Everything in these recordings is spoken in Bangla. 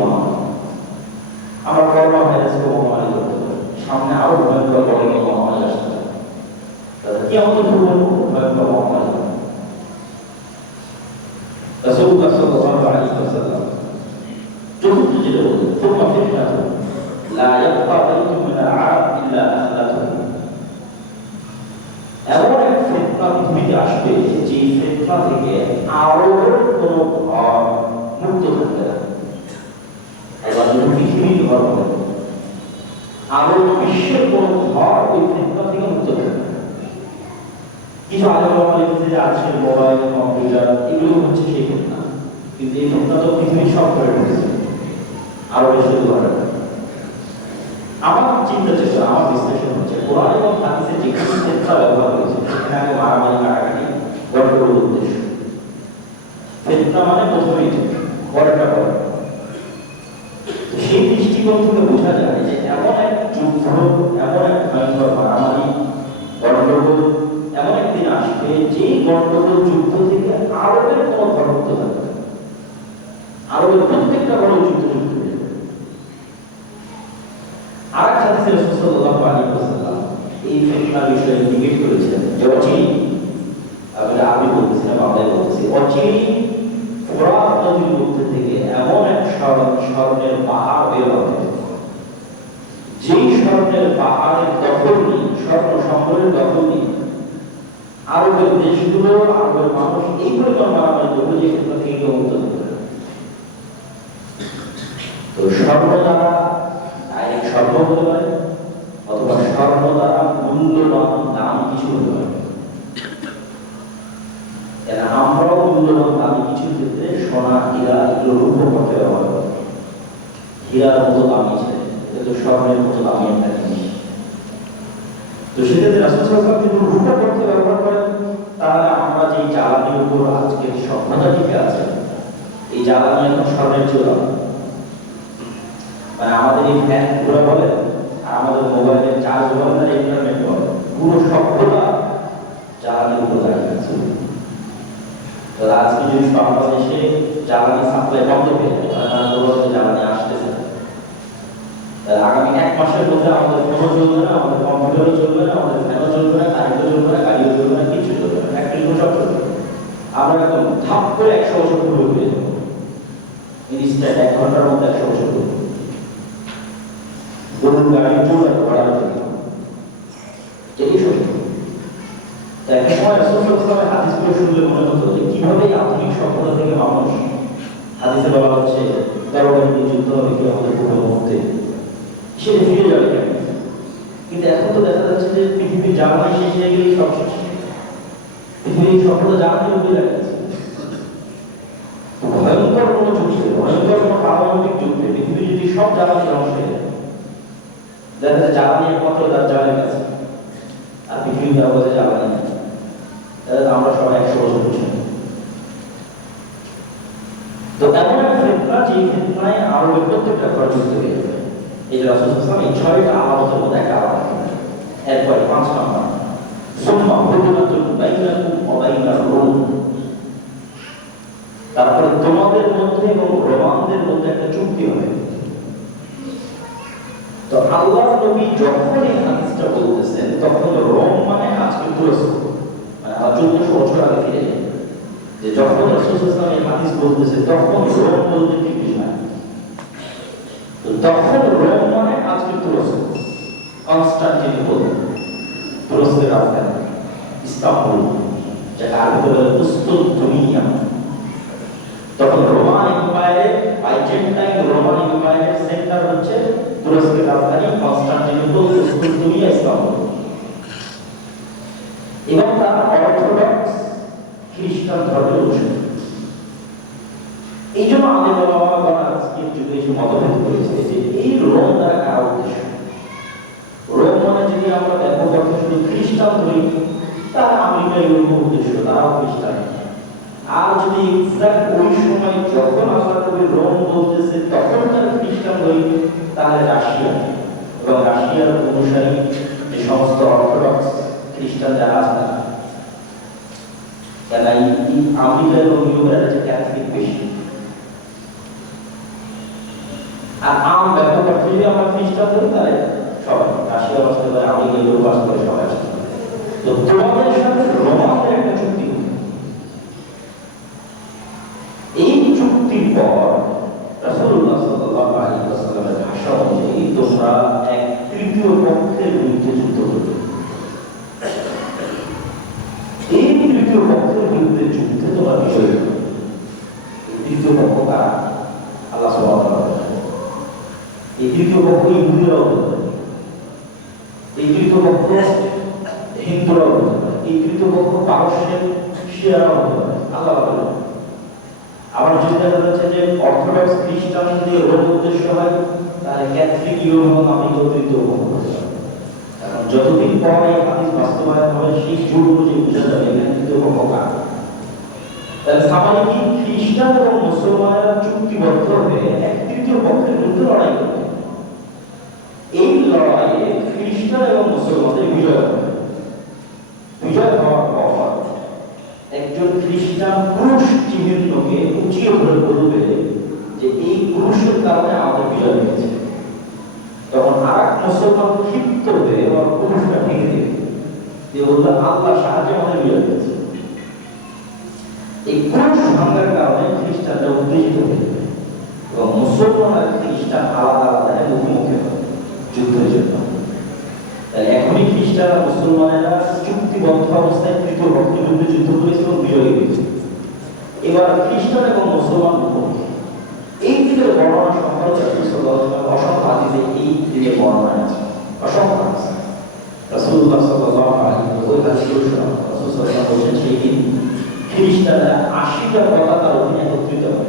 মহামারী। আমরা করোনা ভাইরাসকে মহামারী করতে পারি, সামনে আরো ভয়ঙ্কর বড় মহামারী আসতে পারে, কিয়ামতের পূর্বে ভয়ঙ্কর মহামারী। রাসূলুল্লাহ সাল্লাল্লাহু আলাইহি ওয়াসাল্লাম চতুর্থ যেটা বললেন, সুম্মা ফিতনাতুন লা ইয়াবকা বাইতুন মিনাল আরাব ইল্লা আখলাতুহু। এমন এক ফিতনা পৃথিবীতে আসবে যে ফিতনা থেকে আরবের কোনো ঘর মুক্ত থাকবে না। এবার পৃথিবীর ঘর হবে, আরব বিশ্বের কোনো ঘর ওই ফিতনা থেকে মুক্ত থাকবে না। কিছু আলেম ওলামা লিখেছে যে আজকের মোবাইল, কম্পিউটার এগুলো হচ্ছে সেই ফিতনা, কিন্তু এই ফিতনা তো পৃথিবীর সব করে ঢুকেছে, আরো বেশি ঘরে। আমার চিন্তা চেষ্টা, আমার বিশ্লেষণ হচ্ছে কোরআন এবং হাদিসে যেখানে ফিতনা ব্যবহার হয়েছে সেখানে আগে মারামারি, কাটাকাটি, গন্ডগোল উদ্দেশ্য। ফিতনা মানে প্রথমেই বড়টা বড়। সেই দৃষ্টিকোণ থেকে বোঝা যায় যে এমন এক যুদ্ধ, এমন এক ভয়ঙ্কর মারামারি, গন্ডগোল এমন একদিন আসবে যে গন্ডগোল যুদ্ধ থেকে আরবের কোনো ধর্মত্ব থাকবে, আরবের প্রত্যেকটা বড় যুদ্ধ যুদ্ধ হয়ে যাবে। আর এক হাদিসে রাসূল সাল্লাল্লাহু আলাইহি ওয়াসাল্লাম এই ফিতনার বিষয়ে ইঙ্গিত করেছেন যে অচিরেই, আমি বলতেছিলাম, বাংলায় বলতেছি, অচিরেই ফোরাত নদীর মধ্যে থেকে এমন এক স্বর্ণের পাহাড় বের হবে, যেই স্বর্ণের পাহাড়ের দখল নেই, স্বর্ণ সম্বলের দখল নেই, আরবের দেশগুলো, আরবের মানুষ এই পরিমাণ মারামারি করবে যে ফিতনা থেকে কেউ মুক্ত হতে পারে। তো স্বর্ণ দ্বারা ডাইরেক্ট স্বর্ণ হতে পারে, অথবা স্বর্ণ দ্বারা মূল্যবান দামি কিছু হতে পারে। আমরাও মূল্যবান দামি কিছু ক্ষেত্রে সোনা, হীরা এগুলো রূপ করতে ব্যবহার করি। হীরার মতো দামি ছিল, এটা তো স্বর্ণের মতো দামি একটা জিনিস। তো সেক্ষেত্রে রাসূল সাল্লাল্লাহু আলাইহি ওয়াসাল্লাম যদি রূপ করতে ব্যবহার করেন, তাহলে আমরা যে জ্বালানির উপর আজকে সভ্যতা টিকে আছে, এই জ্বালানি এখন স্বর্ণের চূড়া। মানে আমাদের এই ফ্যান পুরো বলে, আর আমাদের মোবাইলের চার্জ বলে, আর ইন্টারনেট বলে, পুরো সভ্যতা জ্বালানির উপর দাঁড়িয়ে আছে। তো আজকে যদি বাংলাদেশে জ্বালানি সাপ্লাই বন্ধ হয়ে যায়, তাহলে জ্বালানি আসতেছে না, তাহলে আগামী 1 মাসের মধ্যে আমাদের ফোনও চলবে না, আমাদের কম্পিউটারও চলবে না, আমাদের ফ্যানও চলবে না, কারেন্টও চলবে না, গাড়িও চলবে না, কিছু চলবে না, ফ্যাক্টরিও সব চলবে না। আমরা একদম ধাপ করে 100 বছর পূর্বে হয়ে যাবো, ইনস্ট্যান্ট 1 ঘন্টার মধ্যে 100 বছর পূর্বে। গরুর গাড়ি চলবে ঘোড়ার জন্য, এটাই সত্য। একটা সময় রাসূল সাল্লাল্লাহু আলাইহি ওয়াসাল্লামের হাদিসগুলো শুনলে মনে হতো যে কিভাবে আধুনিক সভ্যতা থেকে মানুষ, হাদিসে বলা হচ্ছে তরবারি দিয়ে যুদ্ধ হবে কি আমাদের পূর্ব মুহূর্তে, সেটা ফিরে যাবে কেন? কিন্তু এখন তো দেখা যাচ্ছে যে পৃথিবীর জ্বালানি শেষ হয়ে গেলেই সব শেষ, পৃথিবীর সভ্যতা জ্বালানি উঠে যাচ্ছে। ভয়ঙ্কর কোনো যুদ্ধে, ভয়ঙ্কর কোনো পারমাণবিক যুদ্ধে পৃথিবীর যদি সব জ্বালানি ধ্বংস হয়ে যায়, দেখা যাচ্ছে জ্বালানি একমাত্র তার জ্বালানি আছে, আর পৃথিবীর ব্যবহারে জ্বালানি নেই, তাহলে আমরা সবাই 100 বছর বসে। তো এমন এক ফিতনা, যে ফিতনায় আরবের প্রত্যেকটা ঘর যুদ্ধ হয়ে যাবে। এই যে রাসূল সাল্লাল্লাহু আলাইহি ওয়াসাল্লাম এই 6টা আলামতের মধ্যে একটা আলামত, এরপরে 5 নম্বর, সুম্মা হুদুমাতুন বাইনাকুম ওয়া বাইনার রূম। তারপরে তোমাদের মধ্যে এবং রোমানদের মধ্যে একটা চুক্তি হবে। তো আল্লাহর নবী যখন এই হাদিসটা বলতেছেন, তখন রোম মানে আজকে তুরস্ক, মানে 1400 বছর আগে ফিরে যায়। যে যখন রাসূল সাল্লাল্লাহু আলাইহি ওয়াসাল্লাম এই হাদিস বলতেছে, তখন রোম বলতে ঠিক না, তো তখন রোম মানে আজকে তুরস্ক, কনস্টান্টিনোপল, তুরস্কের রাজধানী, ইস্তাম্বুল, যেটা আরবিতে বলে কুস্তুনতুনিয়া। তখন রোমান এম্পায়ারের, বাইজেন্টাইন রোমান এম্পায়ারের সেন্টার হচ্ছে তুরস্কের রাজধানী কনস্টান্টিনোপল, কুস্তুনতুনিয়া, ইস্তাম্বুল। এবং তারা অর্থোডক্স খ্রিস্টান ধর্মের অনুসারী। এই জন্য আলেম ওলামাগণ আজকের যুগে এসে মতভেদ করেছে যে এই রোম দ্বারা কার উদ্দেশ্য। রোম মানে যদি আমরা ব্যাপক অর্থে শুধু খ্রিস্টান ধরি, তাহলে আমেরিকা ইউরোপের উদ্দেশ্য, তারাও খ্রিস্টান। আর যদি এক্সাক্ট ওই সময় যখন আল্লাহ নবী রোম বলতেছে তখন তারা খ্রিস্টান ধরি, তাহলে রাশিয়া এবং রাশিয়ার অনুসারী যে সমস্ত অর্থোডক্স খ্রিস্টান যারা আছে, তারা আমেরিকা এবং ইউরোপের কাছে ক্যাথলিক বেশি। আর আম ব্যাপক অর্থে যদি আমরা খ্রিস্টান ধরি তাহলে সবাই রাশিয়া আসতে পারে, আমেরিকা ইউরোপ আসতে পারে, সবাই আসতে পারে। তো তোমাদের সাথে রোমানদের একটা চুক্তি, এই চুক্তির পর রাসূলুল্লাহ সাল্লাল্লাহু আলাইহি ওয়াসাল্লামের ভাষা অনুযায়ী তোমরা এক তৃতীয় পক্ষের বিরুদ্ধে যুদ্ধ করবে। এই তৃতীয় পক্ষের বিরুদ্ধে যুদ্ধে তোমরা বিজয়ী হবে। তৃতীয় পক্ষ কারা? আল্লাহ সুবহানাহু ওয়া তাআলা। এই তৃতীয় পক্ষ ইহুদিরাও হতে পারে, এই তৃতীয় পক্ষ হিন্দুরাও হতে পারে, এই তৃতীয় পক্ষ পারস্যের শিয়ারাও হতে পারে, আল্লাহ বলেন। আবার যদি দেখা যাচ্ছে যে অর্থোডক্স খ্রিস্টানদের উদ্দেশ্য হয়, তাহলে ক্যাথলিক ইউরোপ নামে তৃতীয় পক্ষ হতে পারে। এখন যতদিন পর এই হাদিস বাস্তবায়ন হবে সেই যুগ অনুযায়ী বোঝা যাবে এখানে তৃতীয় পক্ষ কারা। তাহলে সামাজিক খ্রিস্টান এবং মুসলমানেরা চুক্তিবদ্ধ হয়ে এক তৃতীয় পক্ষের বিরুদ্ধে লড়াই করবে। এই লড়াইয়ে খ্রিস্টান এবং মুসলমানদের বিজয় হবে। বিজয় হওয়ার পর একজন খ্রিস্টান পুরুষ চিহ্নকে উঁচিয়ে ধরে বলবে যে এই পুরুষের কারণে আমাদের বিজয় হয়েছে। তখন আর এক মুসলমান ক্ষিপ্ত হয়ে ওর পুরুষটা ভেঙে দেবে, যে বলবে আল্লাহ সাহায্যে আমাদের বিজয় হয়েছে। এই পুরুষ ভাঙার কারণে খ্রিস্টানরা উত্তেজিত হয়ে যাবে এবং মুসলমান আর খ্রিস্টান আলাদা আলাদা মুখোমুখি হবে যুদ্ধের জন্য। তাহলে এখনই খ্রিস্টান আর মুসলমানেরা চুক্তিবদ্ধ অবস্থায় তৃতীয় পক্ষের বিরুদ্ধে যুদ্ধ করেছে এবং বিজয়ী হয়েছে। এবার খ্রিস্টান এবং মুসলমান মুখোমুখি। এই দিকের বর্ণনা সম্পর্কে অসংখ্য হাদিসে এই দিকের বর্ণনা আছে, অসংখ্য আছে। রাসূলুল্লাহ সাল্লাল্লাহু আলাইহি ওয়াসাল্লাম বলেছেন সেই দিন খ্রিস্টানরা ৮০টা পতাকার অধীনে একত্রিত হবে।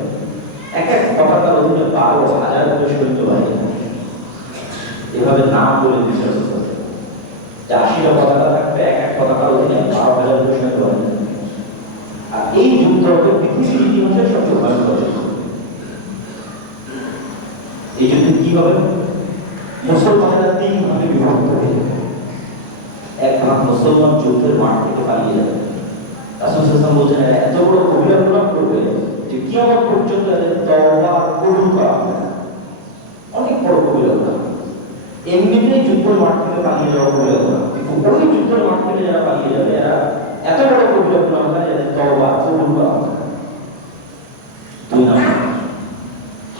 এক এক পতাকার অধীনে ১২,০০০ করে সৈন্য বাহিনী, এভাবে নাম বলে বিশ্বাস করতে যে ৮০টা পতাকা থাকবে, এক এক পতাকার অধীনে ১২,০০০ করে সৈন্য বাহিনী। আর এই যুদ্ধ হবে পৃথিবীর ইতিহাসের সবচেয়ে ভয়ঙ্কর যুদ্ধ। এই যুদ্ধে কি হবে? মুসলমানেরা ৩ ভাগে বিভক্ত হয়ে যাবে। এক ভাগ মুসলমান যুদ্ধের মাঠ থেকে পালিয়ে যাবে। রাসূল সাল্লাল্লাহু আলাইহি ওয়াসাল্লাম বলেছেন এত বড় কবিরা গুনাহ করবে যে কিয়ামত পর্যন্ত এদের তওবা কবুল করা হবে না। অনেক বড় কবিরা গুনাহ। এমনিতেই যুদ্ধের মাঠ থেকে পালিয়ে যাওয়া কবিরা গুনাহ, কিন্তু ওই যুদ্ধের মাঠ থেকে যারা পালিয়ে যাবে এরা এত বড় কবিরা গুনাহ করে এদের তওবা কবুল করা হবে না। ২ নম্বর,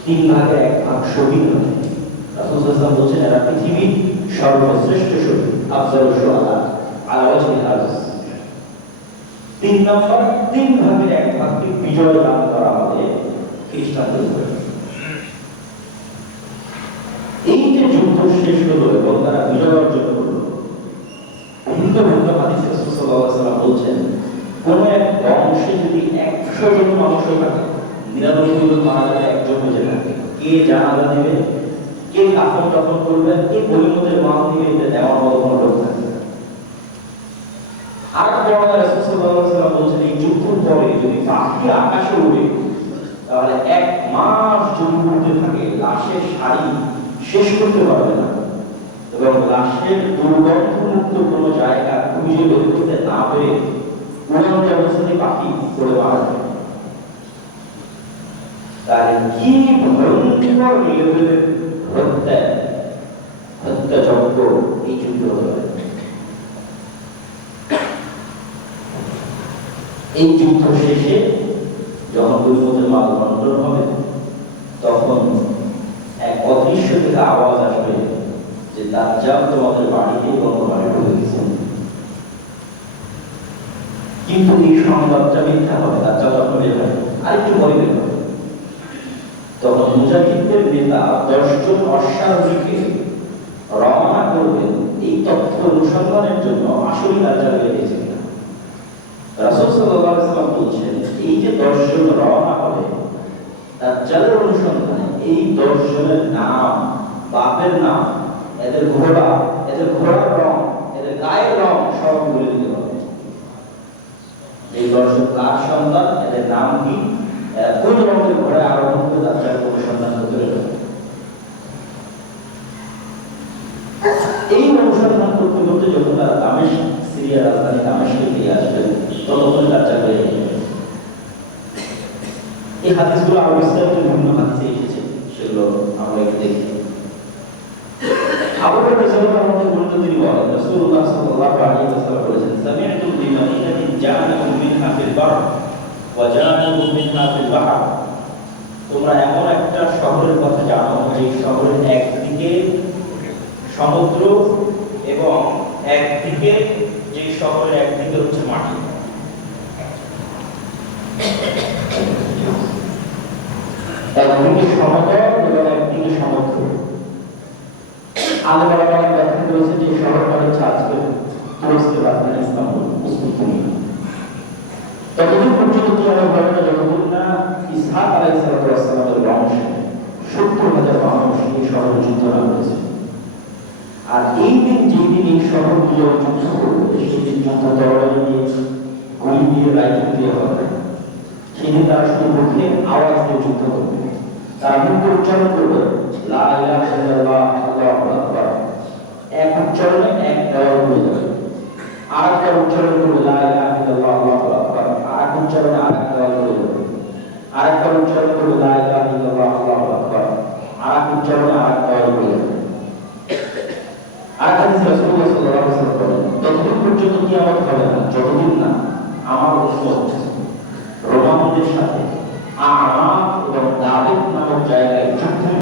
৩ ভাগের ১ ভাগ শহীদ হবে। রাসূল সাল্লাল্লাহু আলাইহি ওয়াসাল্লাম বলেছেন এরা পৃথিবীর সর্বশ্রেষ্ঠ শহীদ, আফজালুশ শুহাদা আলা ওয়াজহিল আরজ। ৩ নম্বর, ৩ ভাগের ১ ভাগকে বিজয় দান করা হবে খ্রিস্টানদের উপরে। এই যে যুদ্ধ শেষ হলো এবং তারা বিজয় অর্জন করলো, হিন্দু হাদিসে রাসূল সাল্লাল্লাহু আলাইহি ওয়াসাল্লাম বলছেন কোন এক বংশে যদি ১০০ জন মানুষও থাকে, ৯৯ জন মারা গেলে ১ জন বেঁচে থাকে, কে জানাজা দিবে, কে কাফন দাফন করবে, কে গনিমতের মাল দিবে, এটা দেওয়ার মতো কোনো লোক থাকে। আর বড় রাসূল সাল্লাল্লাহু আলাইহি ওয়াসাল্লাম বলছেন এই যুদ্ধের পরে যদি পাখি আকাশে উড়ে তাহলে ১ মাস যদি উড়তে থাকে লাশের সারি শেষ করতে পারবে না এবং লাশের দুর্গন্ধমুক্ত কোনো জায়গা খুঁজে বের করতে না পেরে উড়ন্ত অবস্থায় পাখি পড়ে মারা যাবে। তাহলে কি ভয়ঙ্কর লেভেলের হত্যাযজ্ঞ এই যুদ্ধ হবে। এই যুদ্ধ শেষে যখন গনিমতের মাল বন্টন হবে তখন এক অদৃশ্য থেকে আওয়াজ আসবে যে দাজ্জাল তোমাদের বাড়িতে গণবাড়ি ঢুকে গেছে। কিন্তু এই সংবাদটা মিথ্যা হবে, দাজ্জাল যখন বের হয় আরেকটু পরে বের হবে। তখন মুজাহিদদের নেতা ১০ জন অশ্বারোহীকে রওনা করবেন এই তথ্য অনুসন্ধানের জন্য আসলে দাজ্জাল বের হয়েছে কিনা। রাসূল সাল্লাল্লাহু আলাইহি ওয়াসাল্লাম বলছেন এই যে ১০ জন রওনা হবে দাজ্জালের অনুসন্ধানে, এই ১০ জনের নাম, বাপের নাম, এদের ঘোড়ার রং, এদের গায়ের রং সব বলে দিতে হবে। এই ১০ জন কার সন্তান, এদের নাম কি, কোন রঙের ঘোড়ায় আরোহণ করে দাজ্জালের অনুসন্ধান করতে হবে। এই অনুসন্ধান করতে করতে যখন তারা দামেস্ক, সিরিয়ার রাজধানী দামেস্কে ফিরে আসবে ততক্ষণ দাজ্জাল বের হয়ে যাবে। এই হাদিসগুলো আরো বিস্তারিত বিভিন্ন হাদিসে এসেছে, সেগুলো আমরা একটু দেখি। আবু বকর রাদিয়াল্লাহু আনহু বলতে তিনি বলেন রাসূলুল্লাহ সাল্লাল্লাহু আলাইহি ওয়াসাল্লাম বলেছেন সামি'তু বিমাদিনাতিন জা'নাকুম মিনহা ফিল বার ওয়া জা'নাকুম মিনহা ফিল বাহর। তোমরা এমন একটা শহরের কথা জানো যে শহরের একদিকে সমুদ্র এবং একদিকে যে শহরের একদিকে হচ্ছে মাটি। একদিকে সমতল এবং একদিকে সমুদ্র। আলেমরা ব্যাখ্যা করেছে যে শহরটা হচ্ছে আজকে তুরস্কের রাজধানী ইস্তাম্বুল, উজবেকিস্তান। ততদিন পর্যন্ত কিয়ামত হবে না যতদিন না ইসহাক আলাইহিস সালামের বংশে ৭০,০০০ মানুষ এই শহরে যুদ্ধ না করেছে। আর এই দিন যেই দিন এই শহরগুলো যুদ্ধ করবে সেই দিন যুদ্ধ তরবারি দিয়ে গুলি দিয়ে রাইফেল দিয়ে হবে। সেদিন তারা শুধু মুখে আওয়াজ দিয়ে যুদ্ধ করবে। তারা মুখে উচ্চারণ করবে লা ইলাহা ইল্লাল্লাহ আল্লাহু আকবার। এক উচ্চারণে এক দেওয়াল হয়ে যাবে। আরেকটা উচ্চারণ করবে লা ইলাহা ইল্লাল্লাহ আল্লাহু আকবার। আরেক উচ্চারণে আরেক দেওয়াল হয়ে যাবে। আরেকটা উচ্চারণ করবে লা ইলাহা ইল্লাল্লাহ আল্লাহু আকবার। আরেক উচ্চারণে আরেক দেওয়াল হয়ে যাবে। আর হাদিসে রাসূলুল্লাহ সাল্লাল্লাহু আলাইহি ওয়াসাল্লাম বলেন ততদিন পর্যন্ত কিয়ামত হবে না যতদিন না আমার উম্মত রোমানদের সাথে আ'রাব